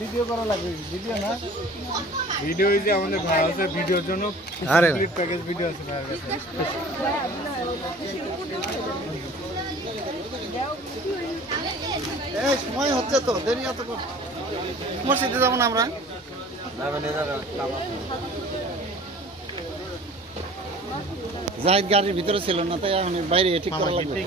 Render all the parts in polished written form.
Video করা লাগবে, video না ভিডিও এই যে আমাদের ভাই আছে ভিডিওর জন্য ক্লিপ প্যাকেজ ভিডিও আছে ভাইয়ের কাছে। এই সময় হচ্ছে তো দেরি এত মসজিদে যাবো না আমরা। জাহিদ গাড়ির ভিতরে ছিল না, তাই এখন বাইরে ঠিক করা লাগবে।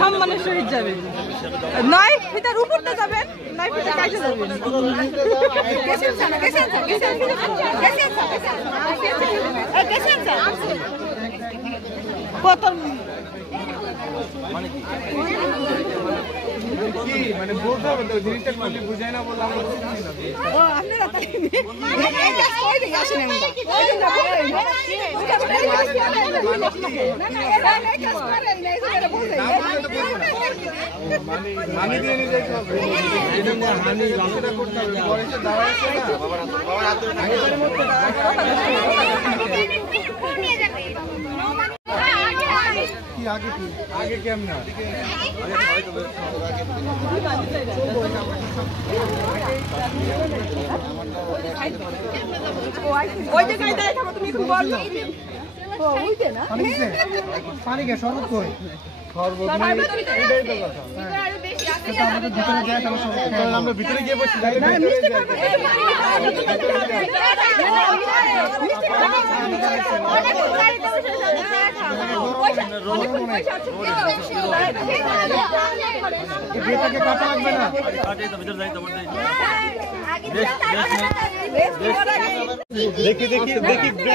সম্মানের সহিত যাবেন, নয় ফিতার উপরটা যাবেন, নয় ফিতা কাটে যাবেন। মানে বলতে হবে তো, জিনিসটা করলে বুঝাই না বললাম হানি দিয়ে নিয়ে যেতে হবে, হানি করতে হবে, পরে দাঁড়াচ্ছে আগে কেমন পানি কে শরবত কই আমরা ভিতরে গিয়ে বসছি, কাটা লাগবে না। দেখি দেখি দেখি কিন্তু